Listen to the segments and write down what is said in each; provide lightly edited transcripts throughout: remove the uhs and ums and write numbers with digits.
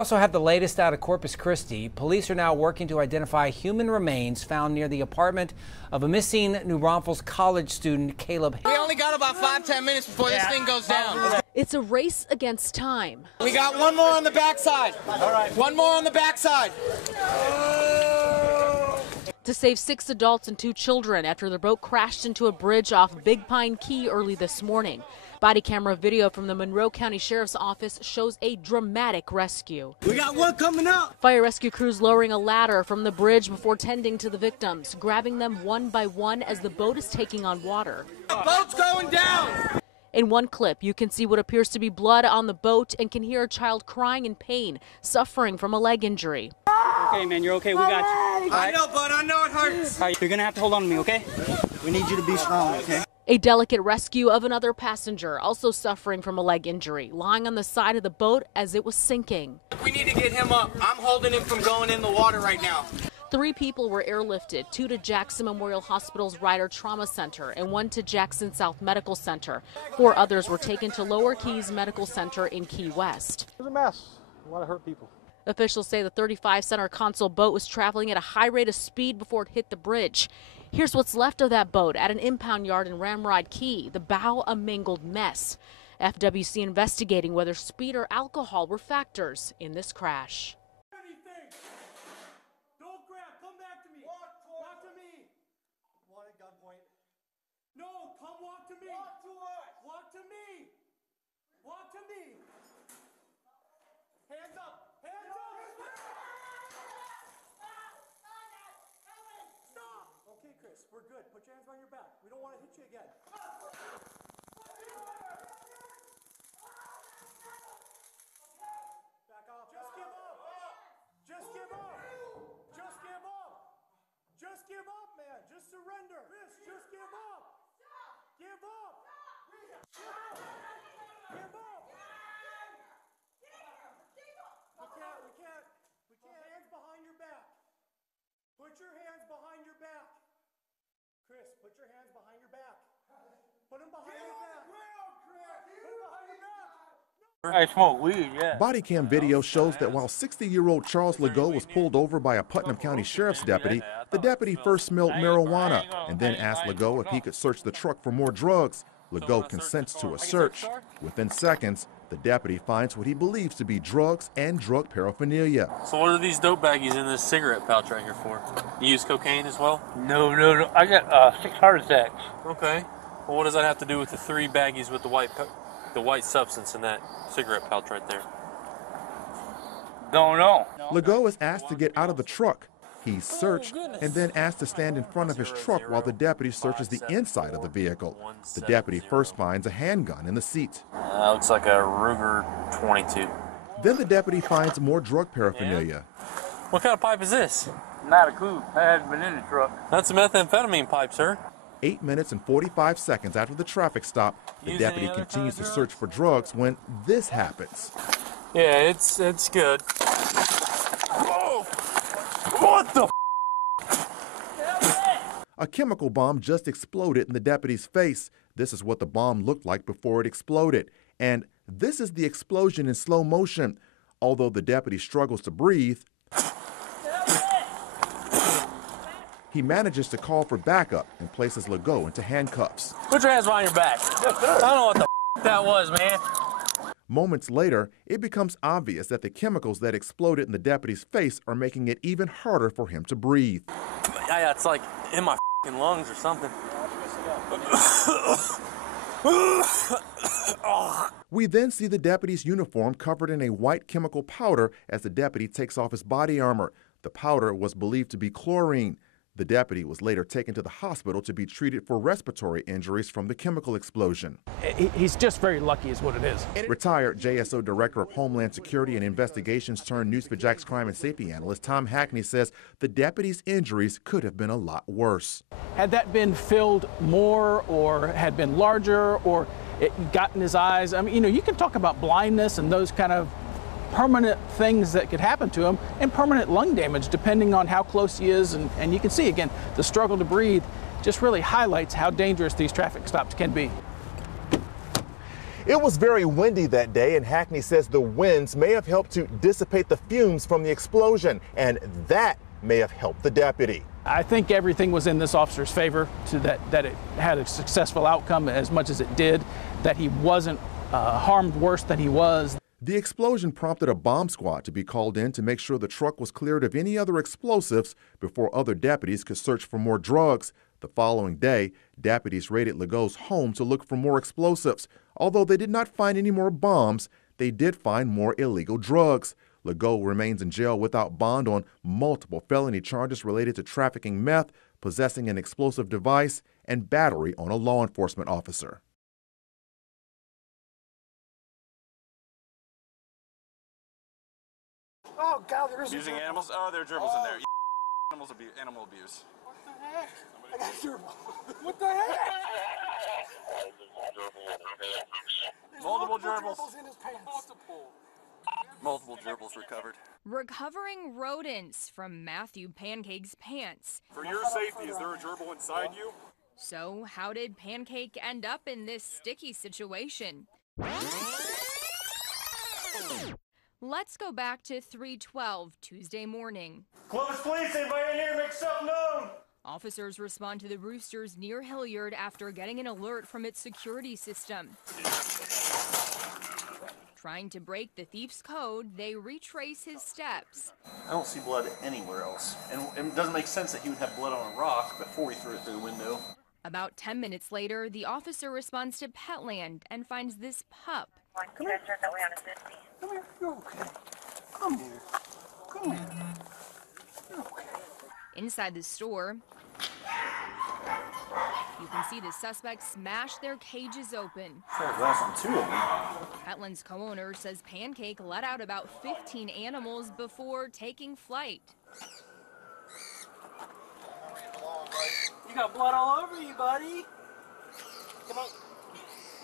Also have the latest out of Corpus Christi. Police are now working to identify human remains found near the apartment of a missing New Braunfels college student, Caleb. We only got about 5-10 minutes before this thing goes down. It's a race against time. We got one more on the backside. All right. One more on the backside. To save 6 adults and 2 children after their boat crashed into a bridge off Big Pine Key early this morning. Body camera video from the Monroe County Sheriff's Office shows a dramatic rescue. We got one coming up. Fire rescue crews lowering a ladder from the bridge before tending to the victims, grabbing them one by one as the boat is taking on water. The boat's going down. In one clip, you can see what appears to be blood on the boat and can hear a child crying in pain, suffering from a leg injury. Okay, man, you're okay. We got you. I know, bud. I know it hurts. You're going to have to hold on to me, okay? We need you to be strong, okay? A delicate rescue of another passenger, also suffering from a leg injury, lying on the side of the boat as it was sinking. We need to get him up. I'm holding him from going in the water right now. 3 people were airlifted, 2 to Jackson Memorial Hospital's Ryder Trauma Center and 1 to Jackson South Medical Center. 4 others were taken to Lower Keys Medical Center in Key West. It was a mess. A lot of hurt people. Officials say the 35 center console boat was traveling at a high rate of speed before it hit the bridge. Here's what's left of that boat at an impound yard in Ramrod Key. The bow a mangled mess. FWC investigating whether speed or alcohol were factors in this crash. Don't grab. Come back to me. Walk to me. One at gunpoint. No, come walk to me. Walk to us. Walk to me. Walk to me. Hands up. Hands up. Stop. Okay, Chris, we're good. Put your hands behind your back. We don't want to hit you again. Back off. Just give up. Just give up. Just give up. Just give up, man. Just surrender. Chris, just give up. Give up. Give up. Give up. We can't. Hands behind your back. Put your hands behind your back. Chris, put your hands behind your back. Put them behind your back. Put them behind your back. I smoke weed, yeah. Body cam video shows that while 60-year-old Charles Legault was pulled over by a Putnam County Sheriff's deputy, the deputy first smelled marijuana and then asked Legault if he could search the truck for more drugs. Legault consents to a search. Within seconds, the deputy finds what he believes to be drugs and drug paraphernalia. So what are these dope baggies in this cigarette pouch right here for? You use cocaine as well? No. I got 6 heart attacks. Okay. Well, what does that have to do with the 3 baggies with the white substance in that cigarette pouch right there? Don't know. Legault is asked to get out of the truck. He's searched and then asked to stand in front of his truck while the deputy searches the inside of the vehicle. The deputy first finds a handgun in the seat. Looks like a Ruger 22. Then the deputy finds more drug paraphernalia. What kind of pipe is this? Not a clue. I hadn't been in the truck. That's a methamphetamine pipe, sir. 8 minutes and 45 seconds after the traffic stop, the deputy continues to search for drugs when this happens. Yeah, it's good. Oh! What the A chemical bomb just exploded in the deputy's face. This is what the bomb looked like before it exploded. And this is the explosion in slow motion. Although the deputy struggles to breathe, he manages to call for backup and places Legault into handcuffs. Put your hands behind your back. I don't know what the that was, man. Moments later, it becomes obvious that the chemicals that exploded in the deputy's face are making it even harder for him to breathe. Yeah, it's like in my lungs or something. We then see the deputy's uniform covered in a white chemical powder as the deputy takes off his body armor. The powder was believed to be chlorine. The deputy was later taken to the hospital to be treated for respiratory injuries from the chemical explosion. He's just very lucky is what it is. Retired JSO Director of Homeland Security and Investigations turned News4JAX crime and safety analyst Tom Hackney says the deputy's injuries could have been a lot worse. Had that been filled more or had been larger or it got in his eyes, I mean, you can talk about blindness and those kind of permanent things that could happen to him and permanent lung damage depending on how close he is. And you can see, again, the struggle to breathe just really highlights how dangerous these traffic stops can be. It was very windy that day, and Hackney says the winds may have helped to dissipate the fumes from the explosion, and that may have helped the deputy. I think everything was in this officer's favor that it had a successful outcome as much as it did, that he wasn't harmed worse than he was. The explosion prompted a bomb squad to be called in to make sure the truck was cleared of any other explosives before other deputies could search for more drugs. The following day, deputies raided Legault's home to look for more explosives. Although they did not find any more bombs, they did find more illegal drugs. Legault remains in jail without bond on multiple felony charges related to trafficking meth, possessing an explosive device, and battery on a law enforcement officer. Oh, God, there is abusing animals? Oh, there are gerbils in there. Animal abuse. What the heck? I got a gerbil. What the heck? Multiple gerbils. In his pants. Multiple gerbils recovered. Recovering rodents from Matthew Pancake's pants. For your safety, is there a gerbil inside you? So how did Pancake end up in this sticky situation? Let's go back to 3/12 Tuesday morning. Clovis Police, anybody in here, make yourself known! Officers respond to the Roosters near Hilliard after getting an alert from its security system. Trying to break the thief's code, they retrace his steps. I don't see blood anywhere else. And it doesn't make sense that he would have blood on a rock before he threw it through the window. About 10 minutes later, the officer responds to Petland and finds this pup. Come here. Come here. You're okay. Come here. Come here. You're okay. Inside the store, you can see the suspects smash their cages open. Petland's co-owner says Pancake let out about 15 animals before taking flight. You got blood all over you, buddy. Come on.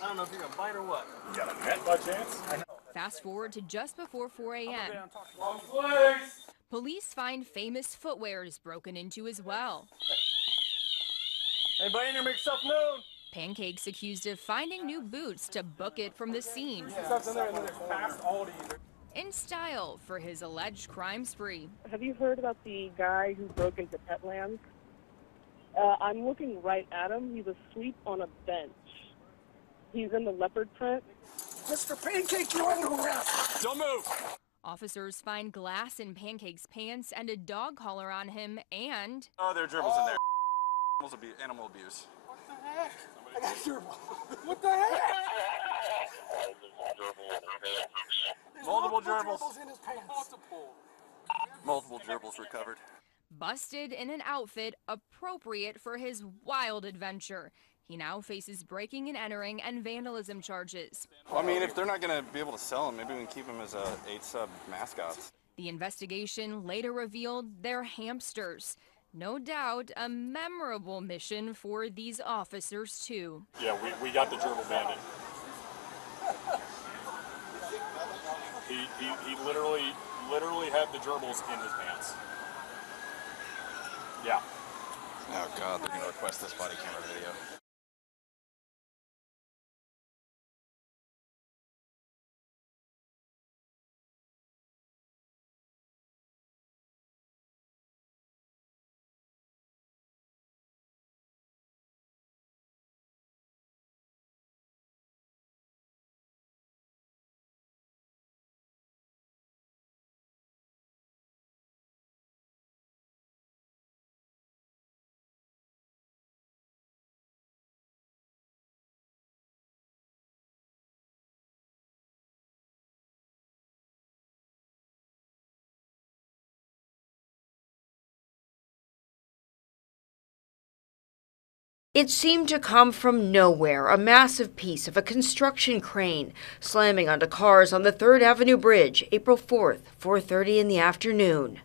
I don't know if you're gonna bite or what. You got a net by chance? I know. Fast forward to just before 4 a.m. Wrong place! Police find famous footwears broken into as well. Anybody in here, make yourself known? Pancake's accused of finding new boots to book it from the scene. In style for his alleged crime spree. Have you heard about the guy who broke into Petland? I'm looking right at him. He's asleep on a bench. He's in the leopard print. Mr. Pancake, you're under arrest. Don't move! Officers find glass in Pancake's pants and a dog collar on him and... Oh, there are gerbils in there. Animal abuse. What the heck? I got a gerbil. What the heck? Multiple gerbils. In his pants. Multiple gerbils recovered. Busted in an outfit appropriate for his wild adventure. He now faces breaking and entering and vandalism charges. Well, I mean, if they're not going to be able to sell them, maybe we can keep them as 8-sub mascots. The investigation later revealed they're hamsters. No doubt a memorable mission for these officers, too. Yeah, we got the gerbil bandit. He literally had the gerbils in his pants. Yeah. Oh, God, they're going to request this body camera video. It seemed to come from nowhere, a massive piece of a construction crane slamming onto cars on the 3rd Avenue Bridge, April 4th, 4:30 in the afternoon.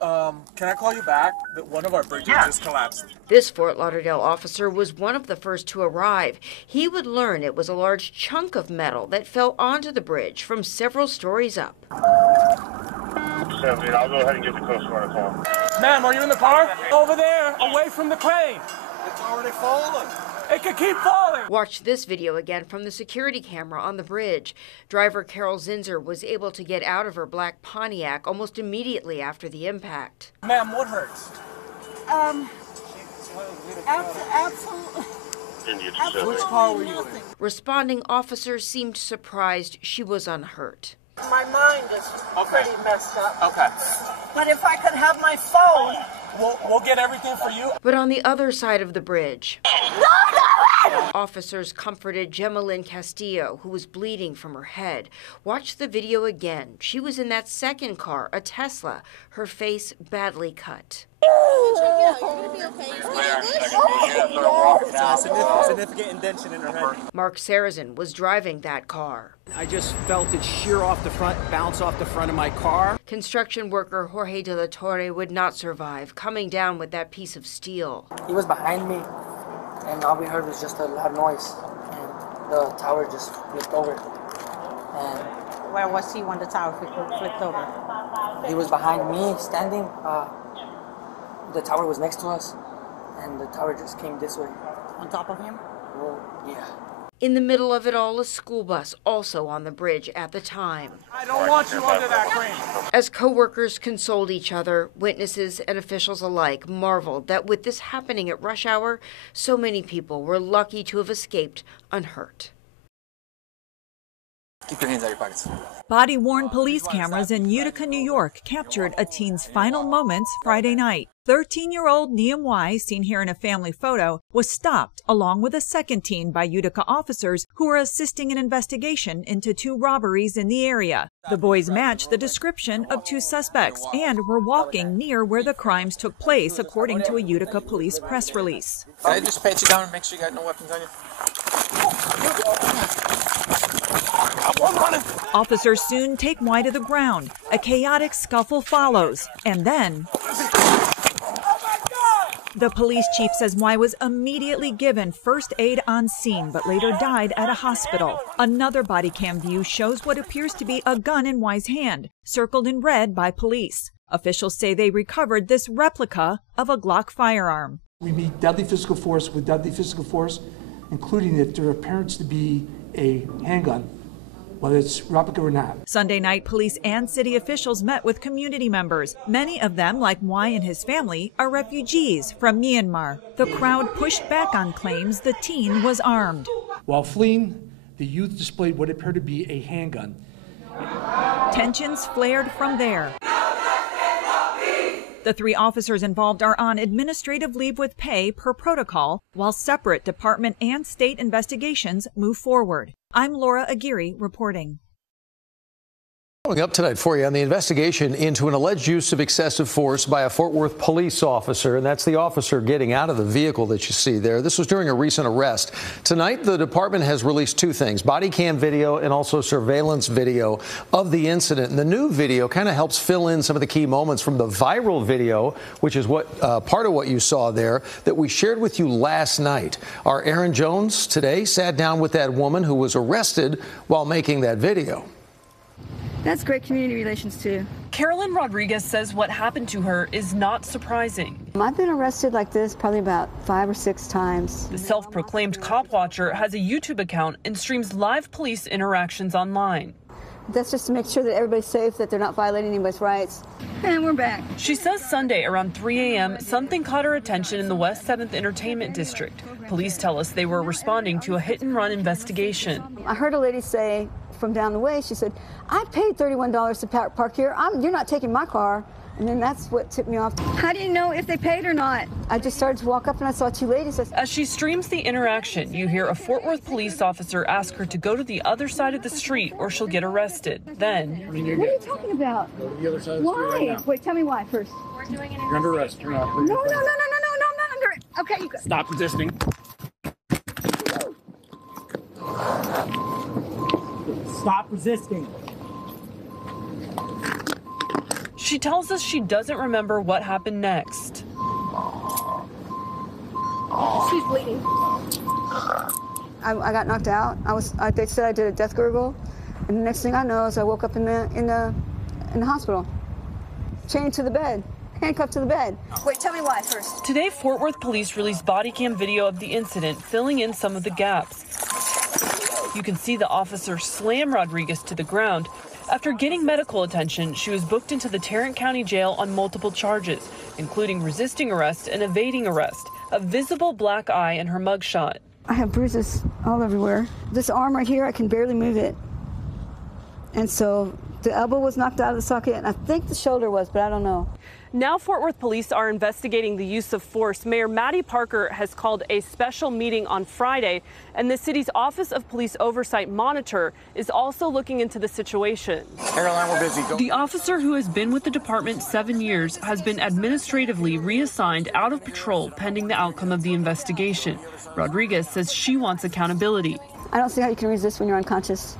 Can I call you back? That one of our bridges just collapsed. This Fort Lauderdale officer was one of the first to arrive. He would learn it was a large chunk of metal that fell onto the bridge from several stories up. 17, I'll go ahead and give the Coast Guard a call. Ma'am, are you in the car? Over there, away from the crane. It's already fallen. It could keep falling. Watch this video again from the security camera on the bridge. Driver Carol Zinzer was able to get out of her black Pontiac almost immediately after the impact. Ma'am, what hurts? Absolutely. Which car were you in? Responding officers seemed surprised she was unhurt. My mind is pretty messed up. Okay. But if I could have my phone. We'll get everything for you. But on the other side of the bridge, officers comforted Gemma Lynn Castillo, who was bleeding from her head. Watch the video again. She was in that second car, a Tesla, her face badly cut. Significant indentation in her head. Mark Sarazin was driving that car. I just felt it shear off the front, bounce off the front of my car. Construction worker Jorge de la Torre would not survive, coming down with that piece of steel. He was behind me, and all we heard was just a loud noise, and the tower just flipped over. And where was he when the tower flipped over? He was behind me, standing. The tower was next to us, and the tower just came this way. On top of him? Well, yeah. In the middle of it all, a school bus also on the bridge at the time. I don't want you under that crane. As co-workers consoled each other, witnesses and officials alike marveled that with this happening at rush hour, so many people were lucky to have escaped unhurt. Keep your hands out of your pockets. Body-worn police cameras in Utica, New York captured a teen's final moments Friday night. 13-year-old Niam Y, seen here in a family photo, was stopped along with a second teen by Utica officers who were assisting an investigation into 2 robberies in the area. The boys matched the description of 2 suspects and were walking near where the crimes took place, according to a Utica police press release. Can I just pat you down and make sure you got no weapons on you? Officers soon take Y to the ground. A chaotic scuffle follows, and then the police chief says Y was immediately given first aid on scene, but later died at a hospital. Another body cam view shows what appears to be a gun in Y's hand, circled in red by police. Officials say they recovered this replica of a Glock firearm. We meet deadly physical force with deadly physical force, including if there appears to be a handgun, whether it's replica or not. Sunday night, police and city officials met with community members. Many of them, like Y and his family, are refugees from Myanmar. The crowd pushed back on claims the teen was armed. While fleeing, the youth displayed what appeared to be a handgun. Tensions flared from there. The 3 officers involved are on administrative leave with pay per protocol, while separate department and state investigations move forward. I'm Laura Aguirre reporting. Following up tonight for you on the investigation into an alleged use of excessive force by a Fort Worth police officer, and that's the officer getting out of the vehicle that you see there. This was during a recent arrest. Tonight, the department has released 2 things, body cam video and also surveillance video of the incident. And the new video kind of helps fill in some of the key moments from the viral video, which is what part of what you saw there that we shared with you last night. Our Aaron Jones today sat down with that woman who was arrested while making that video. That's great community relations, too. Carolyn Rodriguez says what happened to her is not surprising. I've been arrested like this probably about 5 or 6 times. The self-proclaimed cop watcher has a YouTube account and streams live police interactions online. That's just to make sure that everybody's safe, that they're not violating anybody's rights. And we're back. She says Sunday around 3 a.m., something caught her attention in the West 7th Entertainment District. Police tell us they were responding to a hit-and-run investigation. I heard a lady say from down the way, she said, I paid $31 to park here. You're not taking my car. And then that's what tipped me off. How do you know if they paid or not? I just started to walk up and I saw 2 ladies. As she streams the interaction, you hear a Fort Worth police officer ask her to go to the other side of the street or she'll get arrested. Then, what are you talking about? Go to the other side of the why? street right now. Wait, tell me why first. We're doing an You're under arrest. You're not. No, I'm not under it. Okay, you go. Stop resisting. Stop resisting. She tells us she doesn't remember what happened next. She's bleeding. I got knocked out. They said I did a death gurgle, and the next thing I know is I woke up in the hospital, chained to the bed. handcuffed to the bed. Wait, tell me why first. Today, Fort Worth police released body cam video of the incident, filling in some of the gaps. You can see the officer slam Rodriguez to the ground. After getting medical attention, she was booked into the Tarrant County Jail on multiple charges, including resisting arrest and evading arrest, a visible black eye in her mugshot. I have bruises all everywhere. This arm right here, I can barely move it. And so the elbow was knocked out of the socket, and I think the shoulder was, but I don't know. Now Fort Worth police are investigating the use of force. Mayor Mattie Parker has called a special meeting on Friday, and the city's Office of Police Oversight Monitor is also looking into the situation. Caroline, we're busy. Go. The officer, who has been with the department 7 years, has been administratively reassigned out of patrol pending the outcome of the investigation. Rodriguez says she wants accountability. I don't see how you can resist when you're unconscious.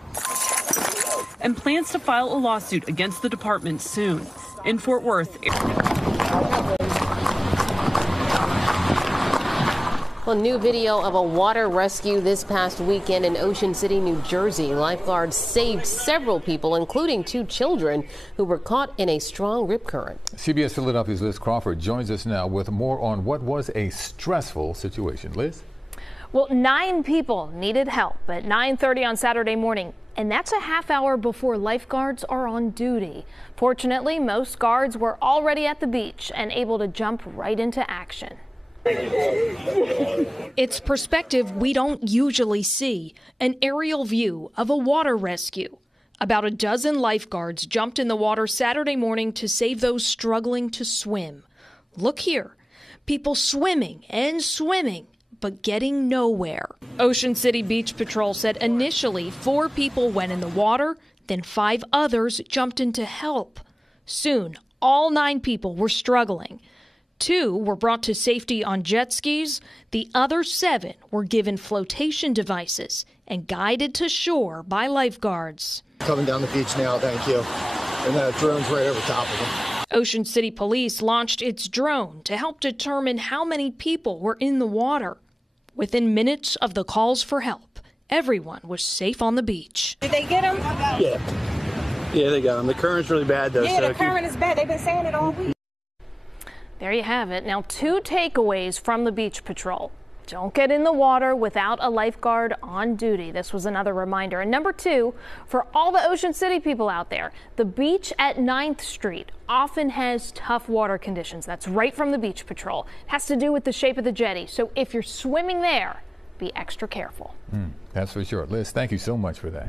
And plans to file a lawsuit against the department soon. In Fort Worth. Well, new video of a water rescue this past weekend in Ocean City, New Jersey. Lifeguards saved several people, including 2 children who were caught in a strong rip current. CBS Philadelphia's Liz Crawford joins us now with more on what was a stressful situation. Liz? Well, 9 people needed help at 9:30 on Saturday morning, and that's a half hour before lifeguards are on duty. Fortunately, most guards were already at the beach and able to jump right into action. It's perspective we don't usually see, an aerial view of a water rescue. About a dozen lifeguards jumped in the water Saturday morning to save those struggling to swim. Look here, people swimming and swimming, but getting nowhere. Ocean City Beach Patrol said initially 4 people went in the water, then 5 others jumped in to help. Soon, all 9 people were struggling. 2 were brought to safety on jet skis. The other 7 were given flotation devices and guided to shore by lifeguards. Coming down the beach now, thank you. And that drone's right over top of them. Ocean City Police launched its drone to help determine how many people were in the water. Within minutes of the calls for help, everyone was safe on the beach. Did they get them? Yeah, they got them. The current's really bad, though. Yeah, the current is bad. They've been saying it all week. There you have it. Now, 2 takeaways from the Beach Patrol. Don't get in the water without a lifeguard on duty. This was another reminder. And number 2, for all the Ocean City people out there, the beach at 9th Street often has tough water conditions. That's right from the Beach Patrol. It has to do with the shape of the jetty. So if you're swimming there, be extra careful. That's for sure. Liz, thank you so much for that.